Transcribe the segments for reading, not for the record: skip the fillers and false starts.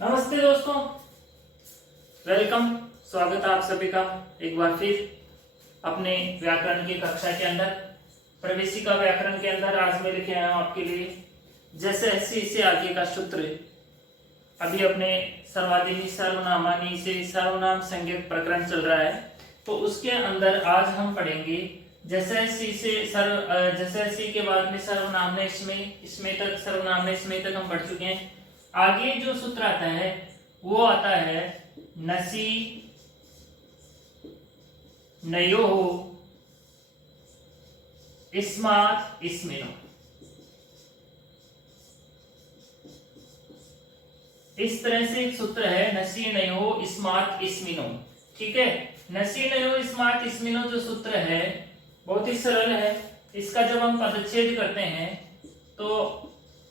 नमस्ते दोस्तों, वेलकम। स्वागत है आप सभी का एक बार फिर अपने व्याकरण की कक्षा के अंदर। प्रवेशिका व्याकरण के अंदर आज मैं लेके आया हूं आपके लिए जैसे ऐसे से आगे का सूत्र। अभी अपने सर्वाधिनी सर्वनामानी से सर्वनाम संज्ञक प्रकरण चल रहा है, तो उसके अंदर आज हम पढ़ेंगे जैसे ऐसी जैसे ऐसी के बाद में सर्वनाम ने इसमें तक सर्वनाम ने इसमें तक हम पढ़ चुके हैं। आगे जो सूत्र आता है वो आता है नसी नयो इस्मात इस्मिनो। इस तरह से एक सूत्र है नसी नयो इस्मात इस्मिनो। ठीक है, नसी नयो इस्मात इस्मिनो जो सूत्र है बहुत ही सरल है। इसका जब हम पदच्छेद करते हैं तो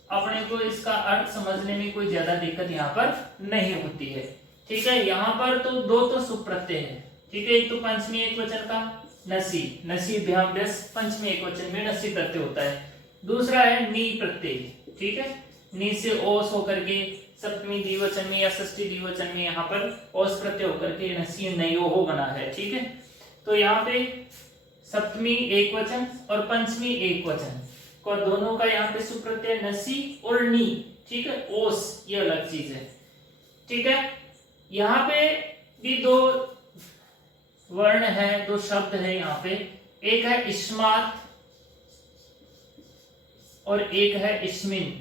अपने को इसका अर्थ समझने में कोई ज्यादा दिक्कत यहाँ पर नहीं होती है। ठीक है, यहाँ पर तो दो तो सुप्रत्यय है। ठीक है, एक तो पंचमी एक वचन का नसी, नसी भ्याम्यस पंचमी एक वचन में नसी प्रत्यय होता है। दूसरा है नी प्रत्यय। ठीक है, नी से ओस होकर के सप्तमी द्विवचन में या षष्ठी द्विवचन में यहाँ पर ओस प्रत्यय होकर के नसी नयो हो बना है। ठीक है, तो यहाँ पे सप्तमी एक वचन और पंचमी एक वचन को दोनों का यहाँ पे सुप्रत्यय नसी और नी। ठीक है, ओस ये अलग चीज है। ठीक है, यहाँ पे भी दो वर्ण है, दो शब्द है यहाँ पे। एक है इस्मात और एक है इस्मिन।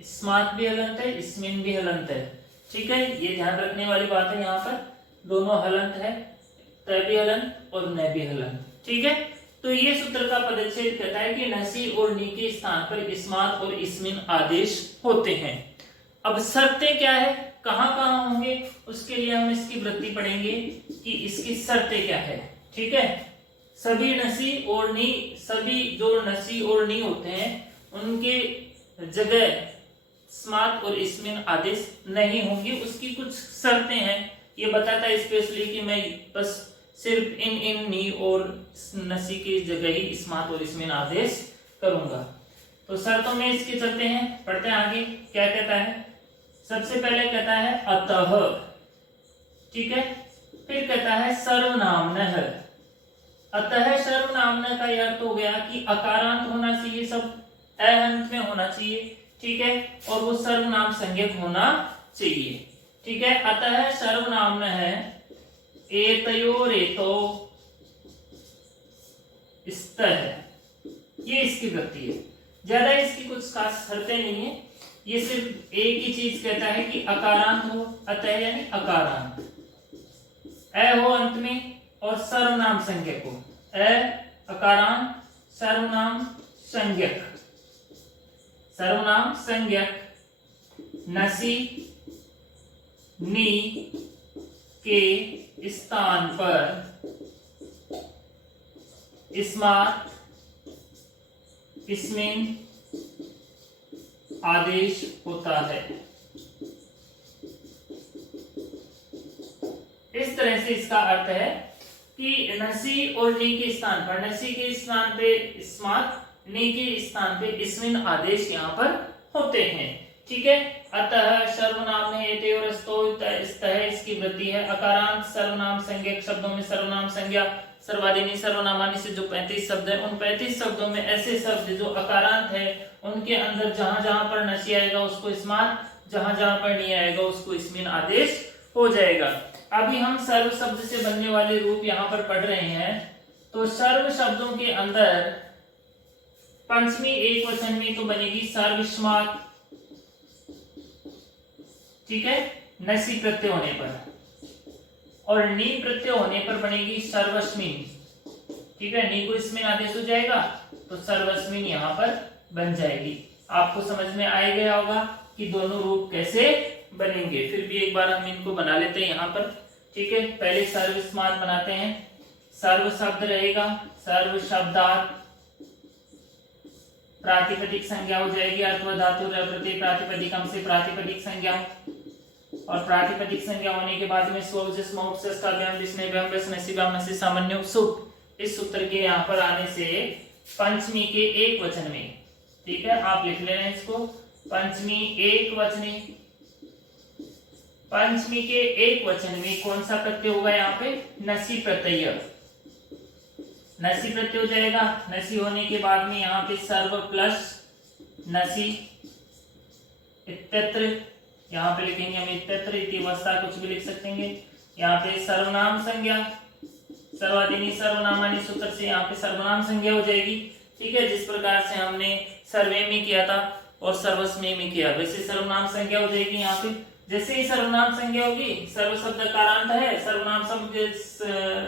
इस्मात भी हलंत है, इस्मिन भी हलंत है। ठीक है, ये ध्यान रखने वाली बात है। यहाँ पर दोनों हलंत है, तय भी हलंत और न भी हलंत। ठीक है, तो ये सूत्र का पदच्छेद कहता है कि नसी और नी के स्थान पर इस्मात और इस्मिन आदेश होते हैं। अब शर्तें क्या है, कहां कहां होंगे, उसके लिए हम इसकी वृत्ति पढ़ेंगे कि इसकी शर्तें क्या है। ठीक है, सभी नसी और नी, सभी जो नसी और नी होते हैं उनके जगह इस्मात और इस्मिन आदेश नहीं होंगे। उसकी कुछ शर्तें हैं, ये बताता है स्पेशली कि मैं बस सिर्फ इन नी और नसी की जगह ही इस्मात और इस्मिन आदेश करूंगा। तो शर्तों में इसके चलते हैं, पढ़ते हैं आगे क्या कहता है। सबसे पहले कहता है अतः। ठीक है, फिर कहता है सर्वनामनः। अतः सर्वनामनः का अर्थ हो गया कि अकारांत होना चाहिए, सब अ अंत में होना चाहिए। ठीक है, और वो सर्वनाम संज्ञक होना चाहिए। ठीक है, अतः सर्वनामनः एतयोरेतो स्तः, ये इसकी वृत्ति है। ज्यादा इसकी कुछ खास शर्तें नहीं है, ये सिर्फ एक ही चीज कहता है कि अकारांत हो, अतः यानी अकारांत, अ हो अंत में और सर्वनाम संज्ञक हो। अ अकारांत सर्वनाम संज्ञक, सर्वनाम संज्ञक नसी नी के स्थान पर इस्मात इस्मिन आदेश होता है। इस तरह से इसका अर्थ है कि नसी और नी के स्थान पर, नसी के स्थान पे इस्मात, नी के स्थान पे इस्मिन आदेश यहाँ पर होते हैं। ठीक है, अतः सर्वनाम में एते और स्तः इसकी वृत्ति है। अकारांत सर्वनाम संज्ञक शब्दों में सर्वनाम संज्ञा सर्वाधिनी सर्वनामानी से जो 35 शब्द है, उन 35 शब्दों में ऐसे शब्द जो अकारांत है उनके अंदर जहां जहां पर नसी आएगा उसको इस्मात, जहां जहां पर नहीं आएगा उसको इस्मिन आदेश हो जाएगा। अभी हम सर्व शब्द से बनने वाले रूप यहाँ पर पढ़ रहे हैं। तो सर्व शब्दों के अंदर पंचमी एक वचन में तो बनेगी सर्विस्मात। ठीक है, नसी प्रत्यय होने पर, और नी प्रत्यय होने पर बनेगी सर्वस्मिन। ठीक है, नी को इसमें आदेश हो जाएगा तो सर्वस्मिन यहाँ पर बन जाएगी। आपको समझ में आ गया होगा कि दोनों रूप कैसे बनेंगे। फिर भी एक बार हम इनको बना लेते हैं यहाँ पर। ठीक है, पहले सर्वस्मात बनाते हैं। सर्व शब्द रहेगा, सर्व शब्दात प्रातिपदिक संज्ञा हो जाएगी, अथवा धातु प्रत्यय प्रातिपदिकम से प्रातिपदिक संज्ञा, और प्रातिपदिक संज्ञा होने के बाद में स्ववचस मौपसस काव्यम विष्णुभ्यम वसनसिभ्यम नसि सामान्य सुप। इस सूत्र के यहाँ पर आने से पंचमी के एक वचन में, ठीक है, आप लिख ले रहे हैं इसको, पंचमी एक वचनी। पंचमी के एक वचन में कौन सा प्रत्यय होगा यहाँ पे? नसी प्रत्यय। नसी प्रत्यय हो जाएगा। नसी होने के बाद में यहाँ पे सर्व प्लस नसी इत्यत्र, यहाँ पे लिखेंगे हम इत्यत्र, इति अवस्था कुछ भी लिख सकते हैं। यहाँ पे सर्वनाम संज्ञा, सर्वाधीनी सर्वनामानी सूत्र से यहाँ पे सर्वनाम संज्ञा हो जाएगी। ठीक है, जिस प्रकार से हमने सर्वे में किया था और सर्वस्मेय में किया, वैसे सर्वनाम संज्ञा हो जाएगी यहाँ पे। जैसे ही सर्वनाम संज्ञा होगी, सर्व शब्द कारांत है, सर्वनाम शब्द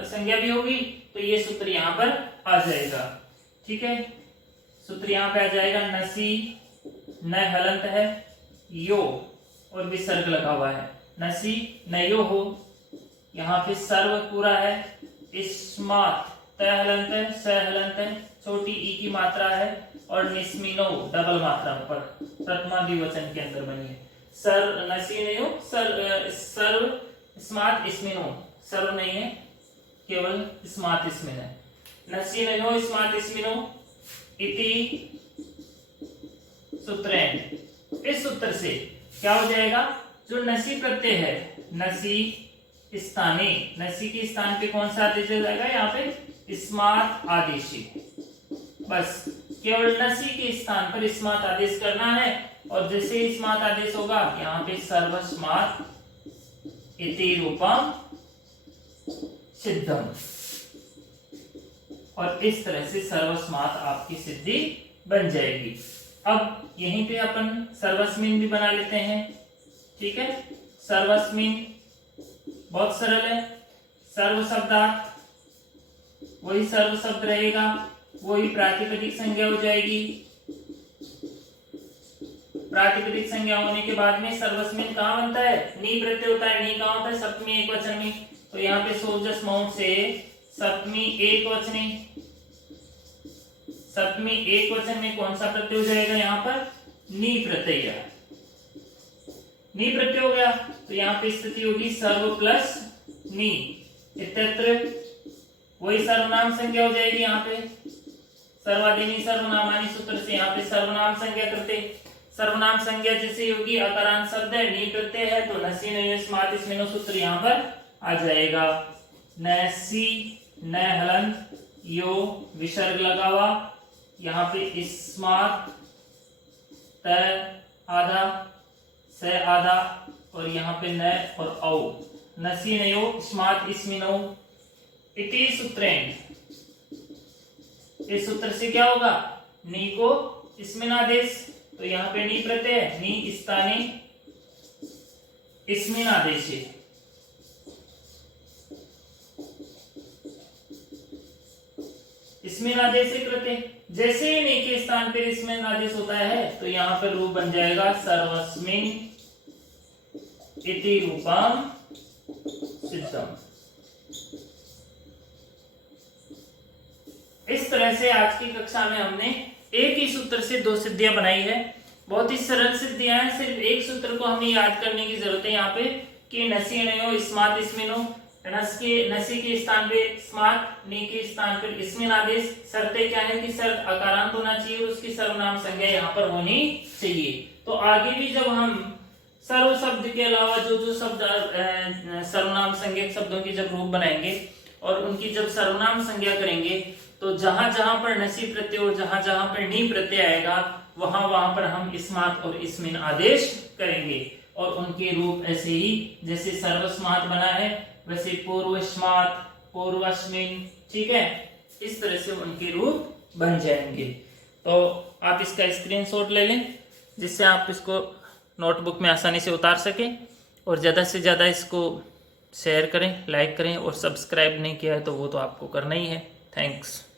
संज्ञा भी होगी, तो ये सूत्र यहाँ पर आ जाएगा। ठीक है, सूत्र यहाँ पे आ जाएगा नसी, न हलंत है, यो और विसर्ग लगा हुआ है, नसी नयो हो। यहाँ पे सर्व पूरा है, इस्मात त हलंत है, स हलंत है, छोटी ई की मात्रा है, और निस्मिनो डबल मात्रा पर प्रथमा द्विवचन के अंदर बनी है। सर नसी नयो सर्व स्मार्ट इसमिनो, सर्व नहीं है, केवल स्मार्ट इसमिन है। नसी नयो स्मार्ट इसमिनो इति सूत्रेण। इस सूत्र से क्या हो जाएगा? जो नसी प्रत्यय है, नसी स्थाने, नसी के स्थान पे कौन सा आदेश जाएगा? यहाँ पे स्मार्ट आदेशी। बस केवल नसी के स्थान पर स्मार्ट आदेश करना है, और जैसे ही स्मार्ट आदेश होगा यहाँ पे सर्वस्मार्ट इति रूपम सिद्धम, और इस तरह से सर्वस्मार्ट आपकी सिद्धि बन जाएगी। अब यहीं पे अपन सर्वस्मिन भी बना लेते हैं। ठीक है, सर्वस्मिन बहुत सरल है। सर्व शब्दार्थ, वही सर्व शब्द रहेगा, वही प्रातिपदिक संज्ञा हो जाएगी। प्रातिपदिक संज्ञा होने के बाद में सर्वस्मिन कहाँ बनता है? नी प्रत्यय होता है। नी कहाँ होता है? सप्तमी एक वचन में। तो यहाँ पे सोजस माउंट से सप्तमी एक वचनी, सप्तमी एक वचन में कौन सा प्रत्यय हो जाएगा? यहाँ पर नी प्रत्यय। नी प्रत्यय हो गया, तो यहाँ पे स्थिति होगी सर्व प्लस नी इत्यत्र, वही सर्वनाम संज्ञा हो जाएगी। यहाँ पे सर्वाधीनी सर्वनामानी सूत्र से यहाँ पे सर्वनाम संज्ञा करते। सर्वनाम संज्ञा जैसे होगी, अकारांत शब्द है, नी प्रत्यय है, तो नसी नयो स्मार्ट इसमें सूत्र यहाँ पर आ जाएगा। नसी न हलंत, यो विसर्ग लगा हुआ, यहाँ पे स्मार्ट त आधा, स आधा, और यहाँ पे न और औ, नसी नयो स्मार्ट इसमिनो इति सूत्रेण। इस सूत्र से क्या होगा? नी को इसमिन आदेश, तो यहाँ पे नी प्रत्यय, नी स्थाने इसमिन आदेश है। इसमिन आदेश कृत्य, जैसे ही नी के स्थान पर इसमिन आदेश होता है, तो यहाँ पर रूप बन जाएगा सर्वस्मिन इति रूपम सिद्धम। इस तरह से आज की कक्षा में हमने एक ही सूत्र से दो सिद्धियां बनाई है। बहुत ही सरल सिद्धियां हैं, सिर्फ एक सूत्र को हमें याद करने की जरूरत है यहाँ पे कि नसी नयो स्मार्ट इसमिनो, नसी के स्थान पे स्मार्ट, नी के स्थान पर इसमिन आदेश। शर्तें क्या है कि शर्त अकारांत होना चाहिए और उसकी सर्वनाम संज्ञा यहाँ पर होनी चाहिए। तो आगे भी जब हम सर्व शब्द के अलावा जो जो शब्द सर्वनाम संज्ञक शब्दों की जब रूप बनाएंगे और उनकी जब सर्वनाम संज्ञा करेंगे, तो जहां जहां पर नसी प्रत्यय और जहां जहां पर नी प्रत्यय आएगा, वहां वहां पर हम स्मार्ट और इसमिन आदेश करेंगे, और उनके रूप ऐसे ही जैसे सर्वस्मार्ट बना है वैसे पूर्वस्मार्ट, पूर्वस्मिन, ठीक है, इस तरह से उनके रूप बन जाएंगे। तो आप इसका स्क्रीनशॉट ले लें, जिससे आप इसको नोटबुक में आसानी से उतार सकें, और ज़्यादा से ज़्यादा इसको शेयर करें, लाइक करें, और सब्सक्राइब नहीं किया है तो वो तो आपको करना ही है। थैंक्स।